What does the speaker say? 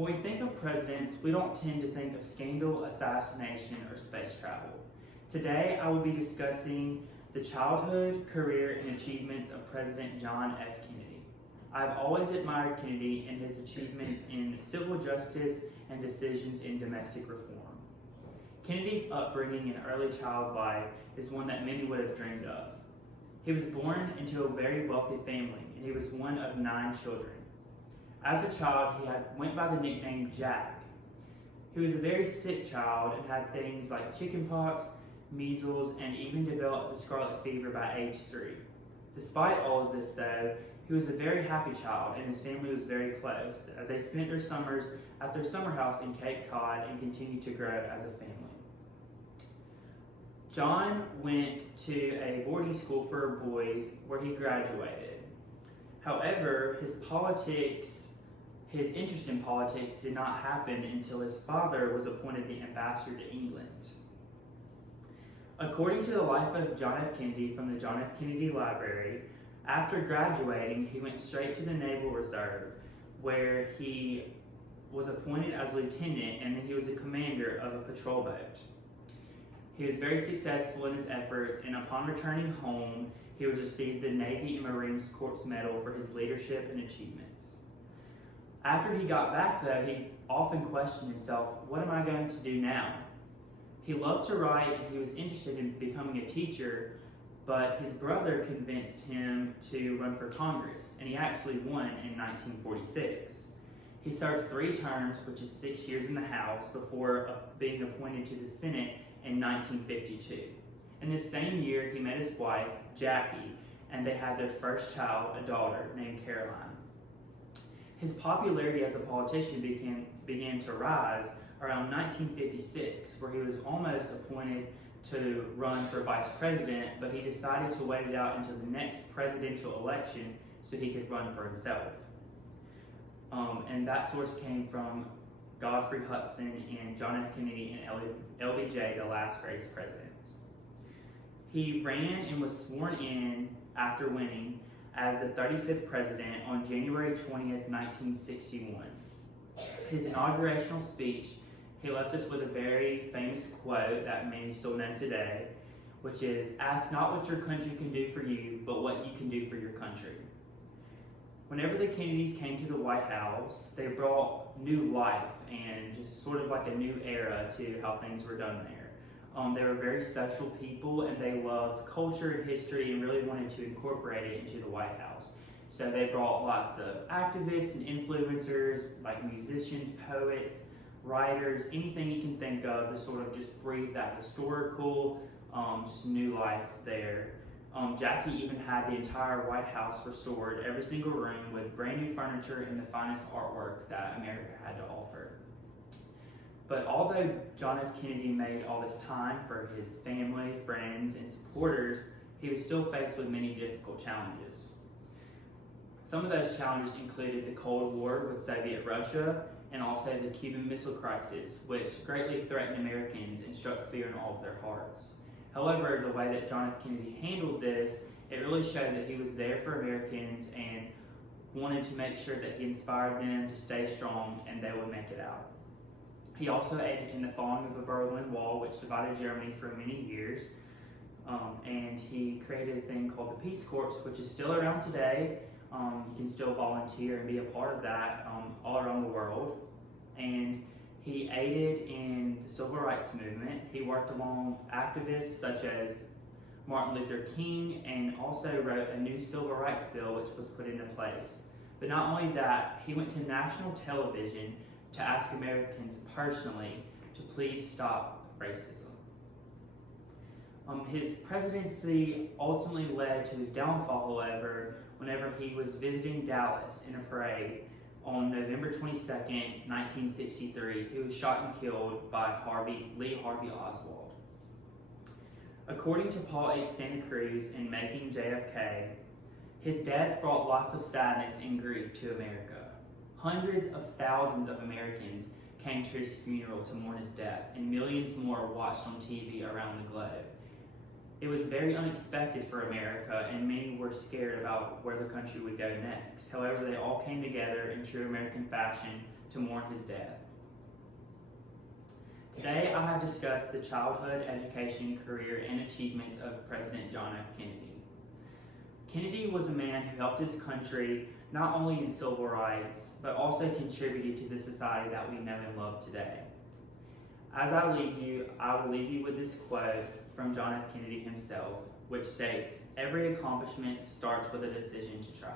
When we think of presidents, we don't tend to think of scandal, assassination, or space travel. Today, I will be discussing the childhood, career, and achievements of President John F. Kennedy. I've always admired Kennedy and his achievements in civil justice and decisions in domestic reform. Kennedy's upbringing and early child life is one that many would have dreamed of. He was born into a very wealthy family, and he was one of 9 children. As a child, he went by the nickname Jack. He was a very sick child and had things like chickenpox, measles, and even developed the scarlet fever by age 3. Despite all of this, though, he was a very happy child, and his family was very close, as they spent their summers at their summer house in Cape Cod and continued to grow as a family. John went to a boarding school for boys where he graduated. However, his interest in politics did not happen until his father was appointed the ambassador to England. According to the life of John F. Kennedy from the John F. Kennedy Library, after graduating, he went straight to the Naval Reserve, where he was appointed as lieutenant, and then he was a commander of a patrol boat. He was very successful in his efforts, and upon returning home, he was received the Navy and Marines Corps Medal for his leadership and achievements. After he got back, though, he often questioned himself, what am I going to do now? He loved to write, and he was interested in becoming a teacher, but his brother convinced him to run for Congress, and he actually won in 1946. He served 3 terms, which is 6 years in the House, before being appointed to the Senate in 1952. In this same year, he met his wife, Jackie, and they had their first child, a daughter named Caroline. His popularity as a politician began to rise around 1956, where he was almost appointed to run for vice president, but he decided to wait it out until the next presidential election so he could run for himself. And that source came from Godfrey Hudson and John F. Kennedy and LBJ, the last race presidents. He ran and was sworn in after winning as the 35th president on January 20th, 1961. His inaugurational speech, he left us with a very famous quote that many still know today, which is, "Ask not what your country can do for you, but what you can do for your country." Whenever the Kennedys came to the White House, they brought new life and just sort of like a new era to how things were done there. They were very social people, and they loved culture and history and really wanted to incorporate it into the White House. So they brought lots of activists and influencers, like musicians, poets, writers, anything you can think of to sort of just breathe that historical, just new life there. Jackie even had the entire White House restored, every single room with brand new furniture and the finest artwork that America had to offer. But although John F. Kennedy made all this time for his family, friends, and supporters, he was still faced with many difficult challenges. Some of those challenges included the Cold War with Soviet Russia and also the Cuban Missile Crisis, which greatly threatened Americans and struck fear in all of their hearts. However, the way that John F. Kennedy handled this, it really showed that he was there for Americans and wanted to make sure that he inspired them to stay strong and they would make it out. He also aided in the falling of the Berlin Wall, which divided Germany for many years, and he created a thing called the Peace Corps, which is still around today. You can still volunteer and be a part of that all around the world. And he aided in the civil rights movement. He worked along activists such as Martin Luther King, and also wrote a new civil rights bill which was put into place. But not only that, he went to national television to ask Americans personally to please stop racism. His presidency ultimately led to his downfall, however, whenever he was visiting Dallas in a parade on November 22nd, 1963. He was shot and killed by Lee Harvey Oswald. According to Paul H. Santa Cruz in Making JFK, his death brought lots of sadness and grief to America. Hundreds of thousands of Americans came to his funeral to mourn his death, and millions more watched on TV around the globe. It was very unexpected for America, and many were scared about where the country would go next. However, they all came together in true American fashion to mourn his death. Today, I have discussed the childhood, education, career, and achievements of President John F. Kennedy. Kennedy was a man who helped his country not only in civil rights, but also contributed to the society that we know and love today. As I will leave you with this quote from John F. Kennedy himself, which states, "Every accomplishment starts with a decision to try."